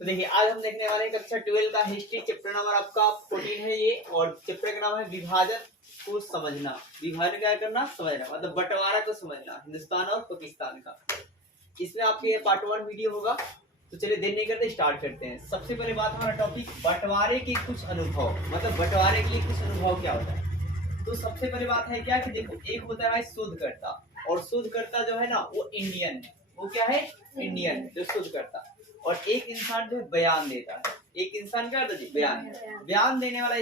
तो देखिए आज हम देखने वाले हैं कक्षा 12 का हिस्ट्री चैप्टर नंबर आपका 14 है ये, और चैप्टर का नाम है विभाजन को समझना। विभाजन क्या करना, समझना, मतलब बंटवारा को समझना, हिंदुस्तान और पाकिस्तान का। इसमें आपके पार्ट 1 वीडियो होगा। तो चलिए देर नहीं करते स्टार्ट करते हैं। सबसे पहले बात हमारा टॉपिक बंटवारे के कुछ अनुभव, मतलब बंटवारे के लिए कुछ अनुभव क्या होता है। तो सबसे पहले बात है क्या कि देखो, एक होता है शोधकर्ता, और शोधकर्ता जो है ना वो इंडियन है। वो क्या है, इंडियन जो शोधकर्ता। और एक इंसान जो है बयान देता है। एक इंसान क्या होता है, बयान देने वाला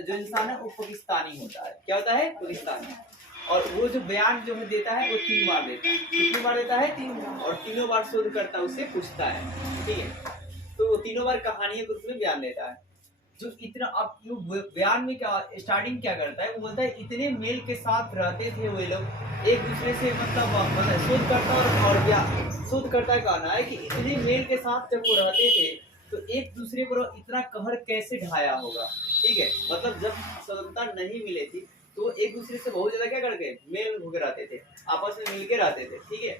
जो इंसान है वो पाकिस्तानी होता है। क्या होता है, पाकिस्तानी। और वो जो बयान जो है देता है वो 3 बार देता है। कितनी बार देता है, 3 बार। और तीनों बार शोधकर्ता उससे पूछता है, ठीक है। तो तीनों बार कहानी के रूप में बयान देता है। जो इतना अब बयान में क्या स्टार्टिंग क्या करता है, वो बोलता है इतने मेल के साथ रहते थे वे लोग एक दूसरे से, मतलब शोधकर्ता और बयान। शोधकर्ता का कहना है कि इतने मेल के साथ जब वो रहते थे तो एक दूसरे पर इतना कहर कैसे ढाया होगा, ठीक है। मतलब जब स्वतंत्रता नहीं मिली थी तो एक दूसरे से बहुत ज्यादा क्या करके मेल होकर रहते थे, आपस में मिलकर रहते थे, ठीक है।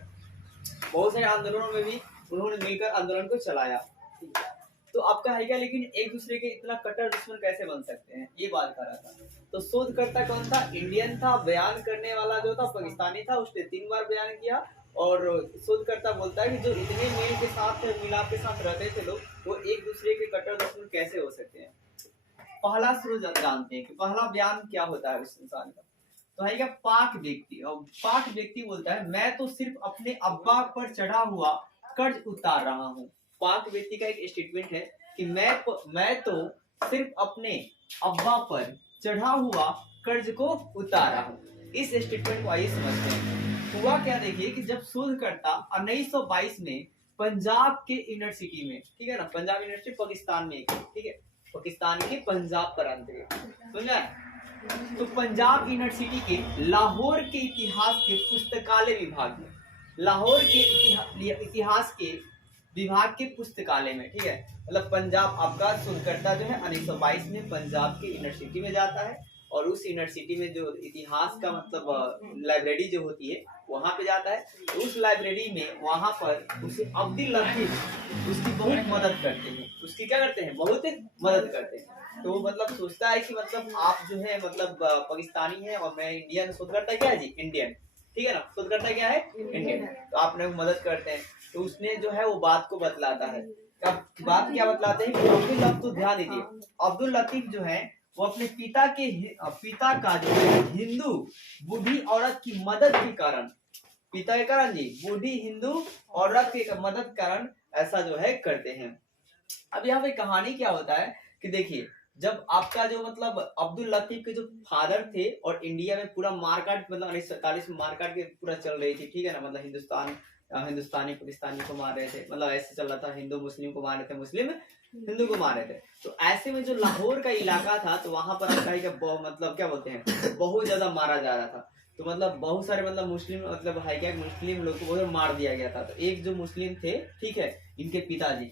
बहुत सारे आंदोलनों में भी उन्होंने मिलकर आंदोलन को चलाया, ठीक है। तो आपका है क्या, लेकिन एक दूसरे के इतना कट्टर दुश्मन कैसे बन सकते हैं, ये बात कर रहा था। तो शोधकर्ता कौन था, इंडियन था। बयान करने वाला जो था पाकिस्तानी था, उसने 3 बार बयान किया। और शोधकर्ता बोलता है कि जो इतने मेल के साथ मिलाप के साथ रहते थे लोग, वो एक दूसरे के कट्टर दुश्मन कैसे हो सकते हैं। पहला स्रोत जानते हैं कि पहला बयान क्या होता है उस इंसान का। तो है क्या, पाक व्यक्ति। और पाक व्यक्ति बोलता है मैं तो सिर्फ अपने अब्बा पर चढ़ा हुआ कर्ज उतार रहा हूँ। पाक व्यक्ति का एक स्टेटमेंट है कि मैं तो सिर्फ अपने अब्बा पर चढ़ा हुआ कर्ज को उतार रहा हूँ। इस स्टेटमेंट को आइए समझते हैं। हुआ क्या, देखिए कि जब शोधकर्ता 1922 में पंजाब के यूनिवर्सिटी में, ठीक है ना, पंजाब यूनिवर्सिटी पाकिस्तान में, ठीक है, पाकिस्तान के पंजाब प्रांत में, समझा। तो पंजाब यूनिवर्सिटी के लाहौर के इतिहास के पुस्तकालय विभाग में, लाहौर के इतिहास के विभाग के पुस्तकालय में, ठीक है। मतलब पंजाब आपका शोधकर्ता जो है 1922 में पंजाब के यूनिवर्सिटी में जाता है, और उस यूनिवर्सिटी में जो इतिहास का मतलब लाइब्रेरी जो होती है वहां पे जाता है। तो उस लाइब्रेरी में वहां पर उसे अब्दुल लतीफ उसकी बहुत मदद करते हैं। उसकी क्या करते हैं, बहुत मदद करते हैं। तो मतलब सोचता है कि मतलब आप जो है मतलब पाकिस्तानी है और मैं इंडियन। शोधकर्ता क्या है जी, इंडियन, ठीक है ना। शोधकर्ता क्या है, इंडियन। तो आपने मदद करते हैं। तो उसने जो है वो बात को बतलाता है। अब बात क्या बतलाते हैं कि अब्दुल लतीफ, तो ध्यान दीजिए, अब्दुल लतीफ जो है वो अपने पिता का जो है हिंदू बूढ़ी औरत की मदद के कारण, पिता के कारण जी, बूढ़ी हिंदू औरत के मदद कारण ऐसा जो है करते हैं। अब यहाँ पे कहानी क्या होता है कि देखिए, जब आपका जो मतलब अब्दुल लतीफ के जो फादर थे, और इंडिया में पूरा मारकाट, मतलब 1947 में मारकाट के पूरा चल रही थी, ठीक है ना। मतलब हिंदुस्तानी पाकिस्तानी को मार रहे थे, मतलब ऐसे चल रहा था। हिंदू मुस्लिम को मार रहे थे, मुस्लिम हिंदू को मार रहे थे। तो ऐसे में जो लाहौर का इलाका था, तो वहां पर आपका मतलब क्या बोलते हैं, बहुत ज्यादा मारा जा रहा था। तो मतलब बहुत सारे मतलब मुस्लिम, मतलब है क्या, मुस्लिम लोग को बहुत मार दिया गया था। तो एक जो मुस्लिम थे, ठीक है, इनके पिताजी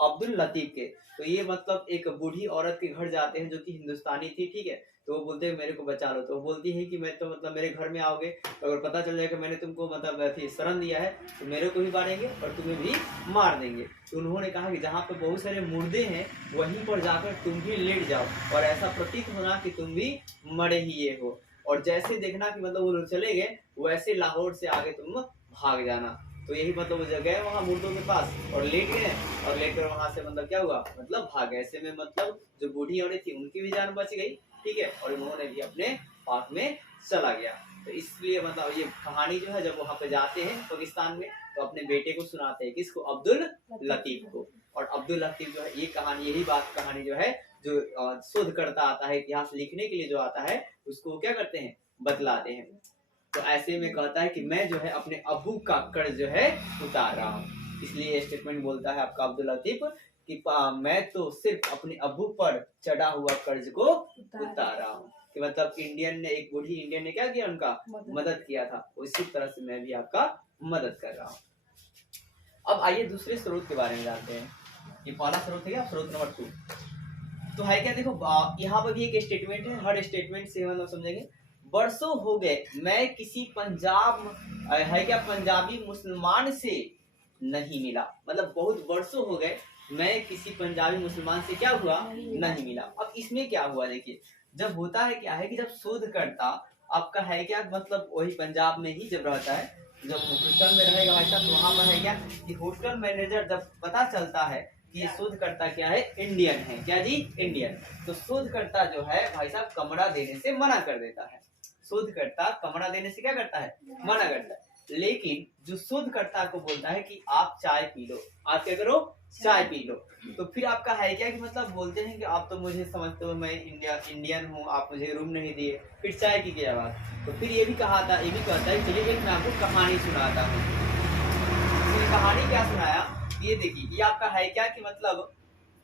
अब्दुल लतीफ के, तो ये मतलब एक बूढ़ी औरत के घर जाते हैं जो कि हिंदुस्तानी थी, ठीक है। तो वो बोलते हैं मेरे को बचा लो। तो वो बोलती है कि मैं तो मतलब मेरे घर में आओगे तो अगर पता चल जाएगा मैंने तुमको मतलब शरण दिया है तो मेरे को भी मारेंगे और तुम्हें भी मार देंगे। तो उन्होंने कहा कि जहाँ पे बहुत सारे मुर्दे हैं वहीं पर जाकर तुम भी लेट जाओ, और ऐसा प्रतीत होना कि तुम भी मरे ही ये हो। और जैसे देखना कि मतलब वो चले गए, वैसे लाहौर से आगे तुम भाग जाना। तो यही मतलब वो गए वहां मुर्दों के पास और लेट गए, और लेकर वहां से मतलब क्या हुआ, मतलब भाग। ऐसे में मतलब जो बूढ़ी औरत थी उनकी भी जान बच गई, ठीक है, और उन्होंने भी अपने पाक में चला गया। तो इसलिए मतलब ये कहानी जो है, जब वहां पे जाते हैं पाकिस्तान में, तो अपने बेटे को सुनाते हैं, किसको, अब्दुल लतीफ को। और अब्दुल लतीफ जो है ये कहानी, यही बात कहानी जो है, जो शोध करता आता है, इतिहास लिखने के लिए जो आता है, उसको क्या करते हैं, बतलाते हैं। तो ऐसे में कहता है कि मैं जो है अपने अबू का कर्ज जो है उतार रहा हूँ। इसलिए स्टेटमेंट बोलता है आपका अब्दुल लतीफ कि मैं तो सिर्फ अपने अबू पर चढ़ा हुआ कर्ज को उतार रहा हूँ। कि मतलब इंडियन ने, एक बूढ़ी इंडियन ने क्या किया, उनका मदद किया था, उसी तरह से मैं भी आपका मदद कर रहा हूँ। अब आइए दूसरे स्रोत के बारे में जानते हैं। ये पहला स्रोत है क्या, स्रोत नंबर 2। तो है क्या, देखो यहाँ पर भी एक स्टेटमेंट है, हर स्टेटमेंट से हम लोग समझेंगे। बरसों हो गए मैं किसी पंजाबी मुसलमान से नहीं मिला। मतलब बहुत बरसों हो गए मैं किसी पंजाबी मुसलमान से क्या हुआ, नहीं मिला। अब इसमें क्या हुआ देखिए, जब होता है क्या है कि जब शोधकर्ता आपका है क्या, मतलब वही पंजाब में ही जब रहता है, जब हॉस्टल में रहेगा भाई साहब, तो वहाँ पर है क्या कि हॉस्टल मैनेजर जब पता चलता है कि ये शोधकर्ता क्या है, इंडियन है, क्या जी, इंडियन, तो शोधकर्ता जो है भाई साहब कमरा देने से मना कर देता है। शोधकर्ता कमरा देने से क्या करता है, मना करता है। लेकिन जो शोधकर्ता को बोलता है कि आप चाय पी लो, आप क्या करो, चाय पी लो, तो फिर आपका है क्या कि मतलब बोलते हैं कि आप तो मुझे समझते हो, मैं इंडियन हूँ, आप मुझे रूम नहीं दिए, फिर चाय की क्या बात। तो फिर ये भी कहा था, ये भी कहता है चलिए एक मैं आपको कहानी सुनाता हूँ। तो कहानी क्या सुनाया, ये देखिए, ये आपका है क्या कि मतलब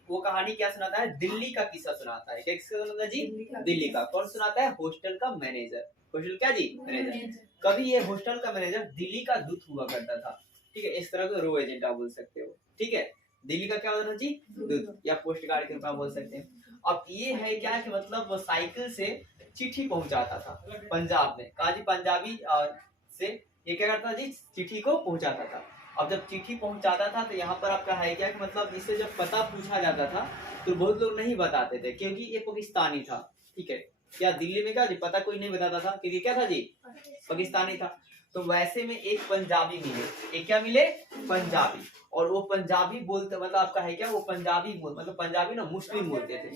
वो कहानी क्या सुनाता है, दिल्ली का किस्सा सुनाता है। क्या किस्सा सुनाता है जी, दिल्ली का। कौन सुनाता है, हॉस्टल का मैनेजर। हॉस्टल क्या जी, मैनेजर। कभी ये हॉस्टल का मैनेजर दिल्ली का दूत हुआ करता था, ठीक है, इस तरह का रो एजेंट आप बोल सकते हो, ठीक है, दिल्ली का क्या होता था जी, दूत, या पोस्ट गार्ड के रूप में बोल सकते हैं। अब ये है क्या कि मतलब साइकिल से चिट्ठी पहुंचाता था पंजाब में, कहा जी पंजाबी से ये क्या करता था जी, चिट्ठी को पहुंचाता था। अब जब चिट्ठी पहुंचाता था तो यहाँ पर आपका है क्या कि मतलब इससे जब पता पूछा जाता था तो बहुत लोग नहीं बताते थे, क्योंकि ये पाकिस्तानी था, ठीक है, क्या दिल्ली में क्या जी पता कोई नहीं बताता था, क्योंकि क्या था जी, पाकिस्तानी था। तो वैसे में एक पंजाबी मिले, एक क्या मिले, पंजाबी, और वो पंजाबी बोलते, मतलब आपका है क्या, वो पंजाबी बोल, मतलब पंजाबी ना मुस्लिम बोलते थे,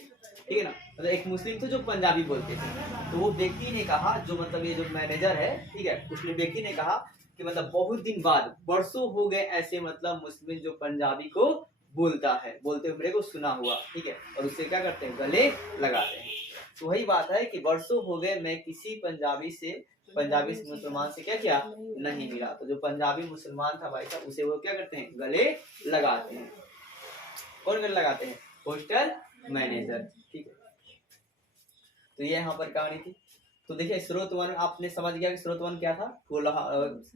ठीक है ना, मतलब एक मुस्लिम थे जो पंजाबी बोलते थे। तो वो व्यक्ति ने कहा, जो मतलब ये जो मैनेजर है, ठीक है, उसने व्यक्ति ने कहा कि मतलब बहुत दिन बाद, वर्षों हो गए ऐसे मतलब मुस्लिम जो पंजाबी को बोलता है, बोलते हुए मेरे को सुना हुआ, ठीक है, और उससे क्या करते हैं, गले लगाते हैं। तो वही बात है कि वर्षों हो गए मैं किसी पंजाबी से मुसलमान से क्या नहीं मिला। तो जो पंजाबी मुसलमान था भाई साहब, उसे वो क्या करते हैं, गले लगाते हैं। कौन गले लगाते हैं, हॉस्टल मैनेजर, ठीक है। तो ये यहाँ पर कहानी थी। तो देखिए स्रोत वन आपने समझ गया कि स्रोत वन क्या था, वो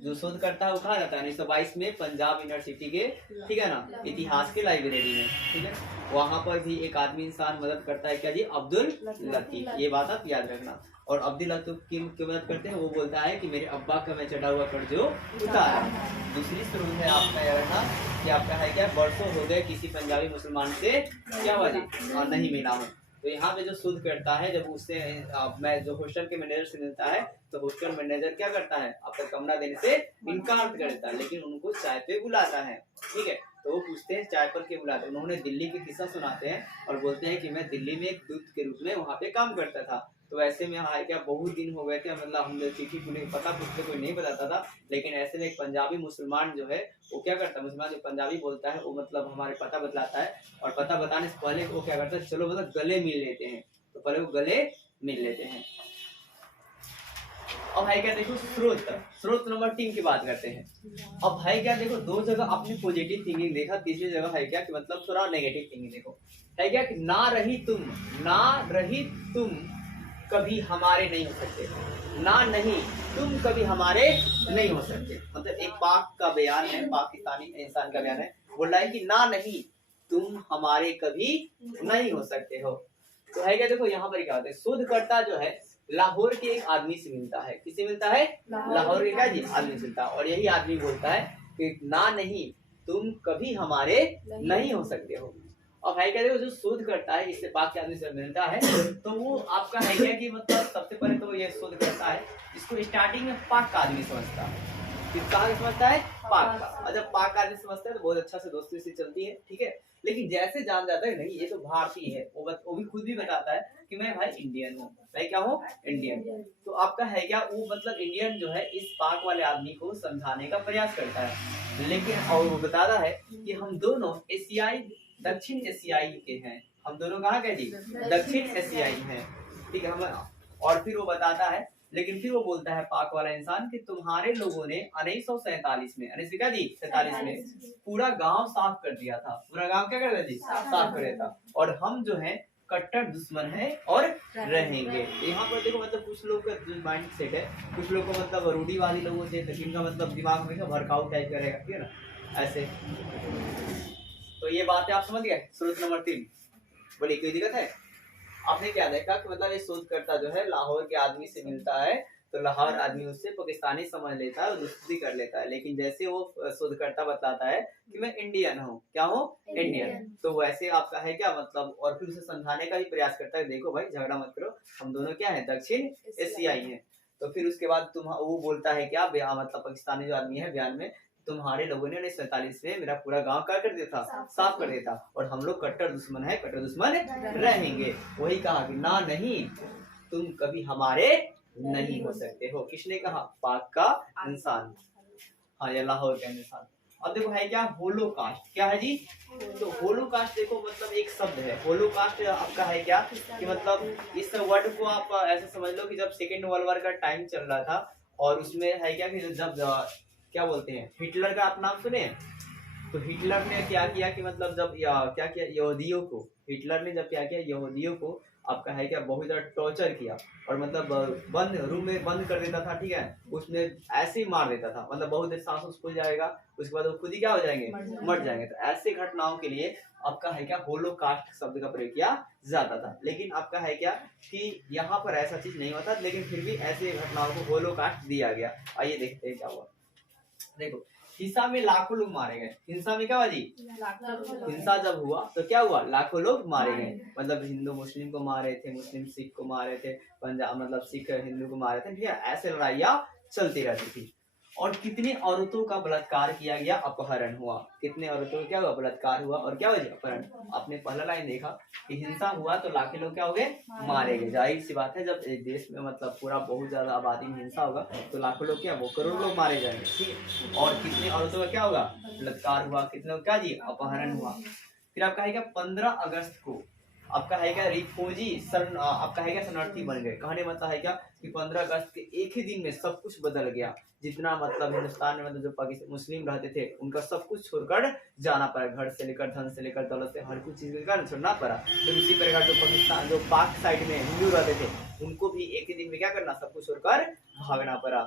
जो शोध करता है वो कहा जाता है 1922 में पंजाब यूनिवर्सिटी के, ठीक है ना, इतिहास के लाइब्रेरी में, ठीक है, वहां पर भी एक आदमी इंसान मदद करता है, क्या जी, अब्दुल लतीफ, ये बात आप याद रखना। और अब्दुल लतीफ की मदद करते हैं, वो बोलता है कि मेरे अब्बा का मैं चढ़ा हुआ कर्ज उतारा। दूसरी स्रोत है आपका याद रखना कि आपका है क्या, वर्षों हो गए किसी पंजाबी मुसलमान से क्या हुआ जी, नहीं मिला हूँ। तो यहाँ पे जो शोध करता है, जब उससे मैं जो हॉस्टल के मैनेजर से मिलता है, तो हॉस्टल मैनेजर क्या करता है, आपका कमरा देने से इनकार कर देता है, लेकिन उनको चाय पे बुलाता है, ठीक है। तो वो पूछते हैं चाय पर क्यों बुलाते हैं, उन्होंने दिल्ली के किस्सा सुनाते हैं और बोलते हैं कि मैं दिल्ली में एक दूत के रूप में वहाँ पे काम करता था। तो ऐसे में हाँ क्या, बहुत दिन हो गए थे, मतलब हम चिट्ठी पता पूछते कोई नहीं बताता था, लेकिन ऐसे में एक पंजाबी मुसलमान जो है वो क्या करता है, मुसलमान जो पंजाबी बोलता है वो मतलब हमारे पता बतलाता है, और पता बताने से पहले वो क्या करता है, चलो मतलब गले मिल लेते हैं, तो पहले वो गले मिल लेते हैं। अब है क्या, देखो स्रोत नंबर 3 की बात करते हैं। अब है क्या, देखो दो जगह आपने पॉजिटिव थिंकिंग देखा, तीसरी जगह है क्या कि मतलब थोड़ा नेगेटिव थिंकिंग देखो। है क्या कि ना रही तुम कभी हमारे नहीं हो सकते, ना नहीं तुम कभी हमारे नहीं हो सकते, मतलब एक पाक का बयान है, पाकिस्तानी इंसान का बयान है, बोल रहा है कि ना नहीं तुम हमारे कभी नहीं हो सकते हो। तो है क्या, देखो यहाँ पर क्या होता है, शोधकर्ता जो है लाहौर के एक आदमी से मिलता है, किससे मिलता है, लाहौर के क्या जी, आदमी से मिलता है, और यही आदमी बोलता है कि ना नहीं तुम कभी हमारे नहीं हो सकते हो। अब है क्या, देखो जो शोध करता है इससे पाक के आदमी से मिलता है, तो वो आपका है क्या कि मतलब सबसे पहले तो ये शोध करता है, इसको स्टार्टिंग में पाक का आदमी समझता है, कहाँ समझता है, पाक का, और जब पाक का आदमी समझता है तो बहुत अच्छा से दोस्ती से चलती है, ठीक है। लेकिन जैसे जान जाता है नहीं ये तो भारतीय है, वो भी खुद भी बताता है कि मैं भाई इंडियन हूँ, मैं क्या हूँ, इंडियन। तो आपका है क्या, वो मतलब इंडियन जो है इस पाक वाले आदमी को समझाने का प्रयास करता है, लेकिन और वो बताता है कि हम दोनों एशियाई, दक्षिण एशियाई के हैं, हम दोनों कहाँ के जी, दक्षिण एशियाई हैं, ठीक है। हम और फिर वो बताता है, लेकिन फिर वो बोलता है पाक वाला इंसान कि तुम्हारे लोगों ने 1947 में, 1947 में पूरा गांव साफ कर दिया था, पूरा गांव क्या कर दिया जी, साफ कर दिया था, और हम जो है कट्टर दुश्मन है और रहेंगे। यहाँ पर देखो मतलब कुछ लोग का जो माइंड सेट है, कुछ लोग को मतलब रूढ़ीवादी लोग होते हैं, जिनका मतलब दिमाग में भड़काऊ टाइप करेगा, ठीक है ना, ऐसे। तो ये बातें आप समझ गए, स्रोत नंबर 3। बोलिए कोई दिक्कत है, आपने क्या देखा कि मतलब ये शोधकर्ता जो है लाहौर के आदमी से मिलता है, तो लाहौर आदमी उससे पाकिस्तानी समझ लेता है और दोस्ती कर लेता है, लेकिन जैसे वो शोधकर्ता बताता है कि मैं इंडियन हूँ, क्या हूँ, इंडियन, तो वैसे आपका है क्या मतलब, और फिर उसे समझाने का भी प्रयास करता है, देखो भाई झगड़ा मत करो, हम दोनों क्या है, दक्षिण एशियाई हैं। तो फिर उसके बाद वो बोलता है क्या, मतलब पाकिस्तानी जो आदमी है बयान में, तुम्हारे लोगों ने 1947 में मेरा पूरा गांव क्या कर दिया था, साफ कर दिया था, और हम लोग कट्टर दुश्मन है, कट्टर दुश्मन रहेंगे। वही कहा कि ना नहीं, तुम कभी हमारे नहीं हो सकते हो। किसने कहा, पाक का इंसान, हाँ ये लाहौर का इंसान। अब देखो है क्या, होलोकास्ट, क्या है जी, तो होलोकास्ट देखो मतलब एक शब्द है, होलोकास्ट आपका है क्या कि मतलब इस वर्ड को आप ऐसे समझ लो कि जब सेकेंड वर्ल्ड वॉर का टाइम चल रहा था, और उसमें है क्या कि जब क्या बोलते हैं, हिटलर का आप नाम सुने, तो हिटलर ने क्या किया कि मतलब जब क्या किया यहूदियों को, हिटलर ने जब क्या किया यहूदियों को आपका है क्या बहुत ज्यादा टॉर्चर किया, और मतलब बंद रूम में बंद कर देता था, ठीक है, उसमें ऐसे ही मार देता था, मतलब बहुत देर सांस फूल जाएगा, उसके बाद वो खुद ही क्या हो जाएंगे, मर जाएंगे। तो ऐसे घटनाओं के लिए आपका है क्या होलोकास्ट शब्द का प्रयोग किया जाता था। लेकिन आपका है क्या कि यहाँ पर ऐसा चीज नहीं होता, लेकिन फिर भी ऐसे घटनाओं को होलोकास्ट दिया गया। आइए देखते हैं क्या हुआ। देखो हिंसा में लाखों लोग मारे गए, हिंसा में क्या हुआ जी, हिंसा जब हुआ तो क्या हुआ, लाखों लोग मारे गए, मतलब हिंदू मुस्लिम को मारे थे, मुस्लिम सिख को मारे थे, पंजाब मतलब सिख हिंदू को मारे थे, ठीक है, ऐसे लड़ाइयाँ चलती रहती थी। और कितने औरतों का बलात्कार किया गया, अपहरण हुआ, कितने औरतों का क्या हुआ, बलात्कार हुआ, और क्या हुआ जी, अपहरण। आपने पहला लाइन देखा कि हिंसा हुआ तो लाखों लोग क्या हो गए, मारे गए। जाहिर सी बात है, जब एक देश में मतलब पूरा बहुत ज्यादा आबादी में हिंसा होगा तो लाखों लोग क्या, वो करोड़ों लोग मारे जाएंगे, ठीक। और कितने औरतों का क्या होगा, बलात्कार हुआ, कितने क्या जी, अपहरण हुआ। फिर आपका है क्या 15 अगस्त को आपका है क्या रिफोजी शरण, आपका है क्या शरणार्थी बन गए। कहने मतलब है क्या कि 15 अगस्त के एक ही दिन में सब कुछ बदल गया, जितना मतलब हिंदुस्तान में मतलब जो पाकिस्तान मुस्लिम रहते थे उनका सब कुछ छोड़कर जाना पड़ा, घर से लेकर धन से लेकर दौलत से हर कुछ चीज का छोड़ना पड़ा। तो इसी प्रकार जो पाकिस्तान जो पाक साइड में हिंदू रहते थे उनको भी एक ही दिन में क्या करना, सब कुछ छोड़कर भागना पड़ा,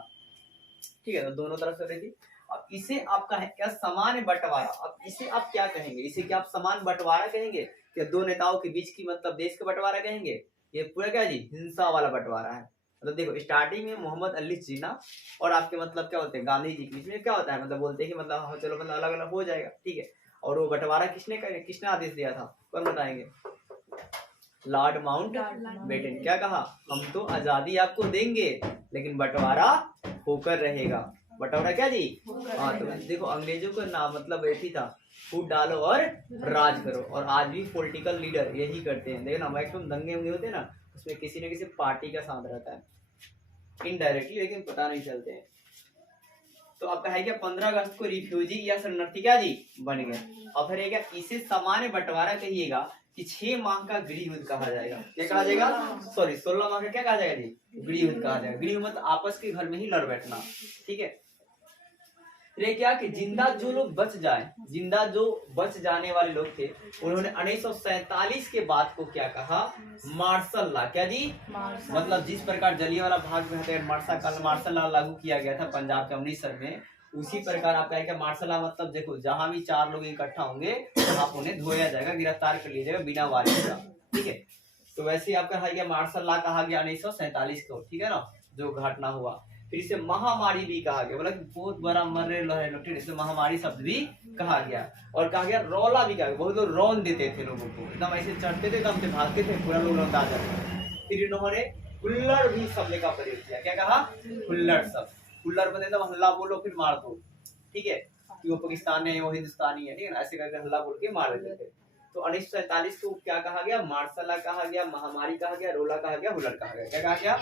ठीक है। तो दोनों तरफ से रही थी। अब इसे आपका है क्या समान बंटवारा, अब इसे आप क्या कहेंगे, इसे क्या आप समान बंटवारा कहेंगे, क्या दो नेताओं के बीच की मतलब देश का बंटवारा कहेंगे, ये पूरा क्या जी हिंसा वाला बंटवारा है। मतलब देखो स्टार्टिंग में मोहम्मद अली जिन्ना और आपके मतलब क्या होते हैं गांधी जी के बीच में क्या होता है, मतलब बोलते हैं कि मतलब हाँ चलो मतलब अलग अलग हो जाएगा, ठीक है। और वो बंटवारा किसने आदेश दिया था, कौन बताएंगे, लॉर्ड माउंट बेटन। क्या कहा, हम तो आजादी आपको देंगे लेकिन बंटवारा होकर रहेगा, बंटवारा क्या जी, हाँ। तो देखो अंग्रेजों का नाम मतलब ऐसी था, फूट डालो और राज करो, और आज भी पॉलिटिकल लीडर यही करते हैं। देखो ना मैक्सिमम दंगे वंगे होते हैं ना, उसमें किसी न किसी पार्टी का साथ रहता है इनडायरेक्टली, लेकिन पता नहीं चलते हैं। तो आपका है क्या 15 अगस्त को रिफ्यूजी या शरणार्थी क्या जी बन गए। और फिर क्या इसे सामान्य बंटवारा कहिएगा कि 6 माह का गृह युद्ध कहा जाएगा, क्या कहा जाएगा, सॉरी 16 माह का क्या कहा जाएगा जी, गृह युद्ध कहा जाएगा। गृह मतलब आपस के घर में ही लड़ बैठना, ठीक है। फिर क्या कि जिंदा जो लोग बच जाए, जिंदा जो बच जाने वाले लोग थे उन्होंने 1947 के बाद को क्या कहा, मार्शल लॉ, क्या जी, मतलब जिस प्रकार जलियांवाला बाग में मार्शल लॉ लागू किया गया था पंजाब के अमृतसर में, उसी प्रकार आपका क्या मार्शल लॉ मतलब देखो जहां भी 4 लोग इकट्ठा होंगे वहां उन्हें धोया जाएगा, गिरफ्तार कर लिया जाएगा बिना वारंट का, ठीक है। तो वैसे ही आपका है क्या मार्शल लॉ कहा गया 1947 को, ठीक है ना, जो घटना हुआ। फिर इसे महामारी भी कहा गया, मतलब बहुत बड़ा मर रहे, इसे महामारी शब्द भी कहा गया। और कहा गया रौला भी कहा गया, बहुत लोग रौन देते थे लोगों को, एकदम ऐसे चढ़ते थे एकदम से भागते थे, पूरा लोग लौटा जाते। फिर इन्होंने हुल्लड़ भी शब्द का प्रयोग किया, क्या कहा, हुल्लड़ शब्द, हुल्लड़ बने तो हल्ला बोलो फिर मार दो, ठीक है, कि वो पाकिस्तानी है वो हिंदुस्तानी है, ठीक है ना, ऐसे करके हल्ला बोल के मार देते थे। तो 1947 को क्या कहा गया, मार्शल लॉ कहा गया, महामारी कहा गया, रोला कहा गया, हुल्लड़ कहा गया। क्या कहा गया,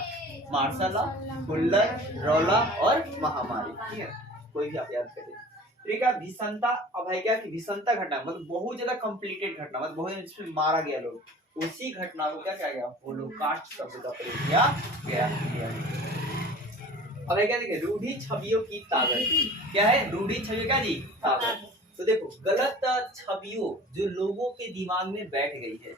मार्शल लॉ, हुल्लड़, रोला और महामारी, ठीक है, कोई भी आप याद करिए। ठीक है, भीषणता, अब है क्या कि भीषणता घटना मतलब बहुत ज्यादा कॉम्प्लिकेटेड घटना, मतलब बहुत जिसमें मारा गया लोग, उसी घटना को क्या कहा गया, होलोकास्ट शब्द का प्रयोग किया गया। अब है क्या देखिए, रूढ़ी छवियों की ताकत, क्या है, रूढ़ी छवियों क्या जी, ताकत। तो देखो गलत छवियों जो लोगों के दिमाग में बैठ गई है,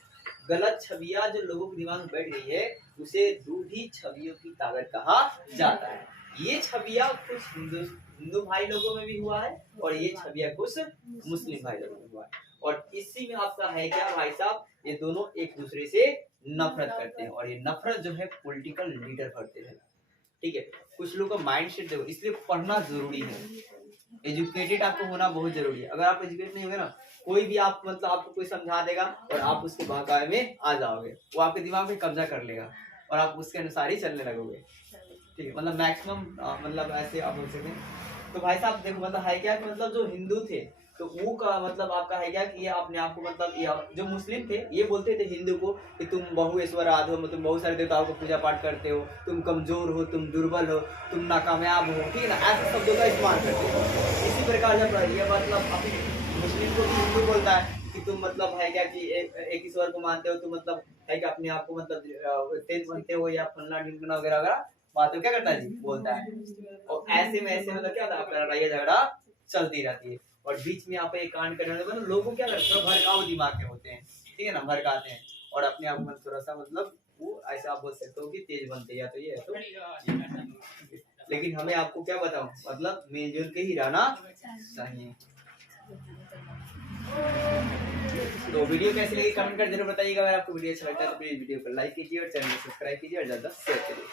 गलत छवियां जो लोगों के दिमाग में बैठ गई है उसे रूढ़ी छवियों की ताकत कहा जाता है। ये छवियां कुछ हिंदू भाई लोगों में भी हुआ है और ये छवियां कुछ मुस्लिम भाई लोगों में हुआ है, और इसी में आपका है क्या भाई साहब, ये दोनों एक दूसरे से नफरत करते हैं, और ये नफरत जो है पॉलिटिकल लीडर करते हैं। ठीक है। कुछ लोगों का माइंड सेट देखो, इसलिए पढ़ना जरूरी है, एजुकेटेड आपको होना बहुत जरूरी है। अगर आप एजुकेटेड नहीं होंगे ना, कोई भी आप मतलब आपको कोई समझा देगा और आप उसके बहकावे में आ जाओगे, वो आपके दिमाग में कब्जा कर लेगा और आप उसके अनुसार ही चलने लगोगे, ठीक है। मतलब मैक्सिमम मतलब ऐसे आप बोल सकते हैं। तो भाई साहब देखो मतलब है क्या कि मतलब जो हिंदू थे तो वो का मतलब आपका है क्या कि ये अपने आप को मतलब ये जो मुस्लिम थे ये बोलते थे हिंदू को कि तुम बहुएश्वर आदि हो, मतलब बहुत सारे देवताओं को पूजा पाठ करते हो, तुम कमजोर हो, तुम दुर्बल हो, तुम नाकामयाब हो, ठीक है ना, ऐसे शब्दों का इस्तेमाल करते हो। इसी प्रकार जब ये मतलब अपने मुस्लिम को हिंदू बोलता है कि तुम मतलब है क्या कि एक ईश्वर को मानते हो, तुम मतलब है कि अपने आप को मतलब तेज बनते हो या फलना ढिमकना वगैरह वगैरह बातों क्या करता है जी, बोलता है। और ऐसे में ऐसे मतलब क्या होता है, आपका लड़ाई झगड़ा चलती रहती है और बीच में आप एक कांड करने वाले मतलब लोगों को क्या करते हो, भड़काऊ दिमाग के होते हैं, ठीक है ना, भड़काते हैं और अपने आप को थोड़ा सा मतलब वो ऐसा आप बोल सकते हो कि तेज बनते या तो ये है तो। लेकिन हमें आपको क्या बताऊं, मतलब मिलजुल के ही रहना चाहिए। तो वीडियो कैसी लगी कमेंट कर जरूर बताइएगा। अगर आपको वीडियो अच्छा लगता है तो प्लीज वीडियो को लाइक कीजिए और चैनल को सब्सक्राइब कीजिए और ज्यादा शेयर करिए।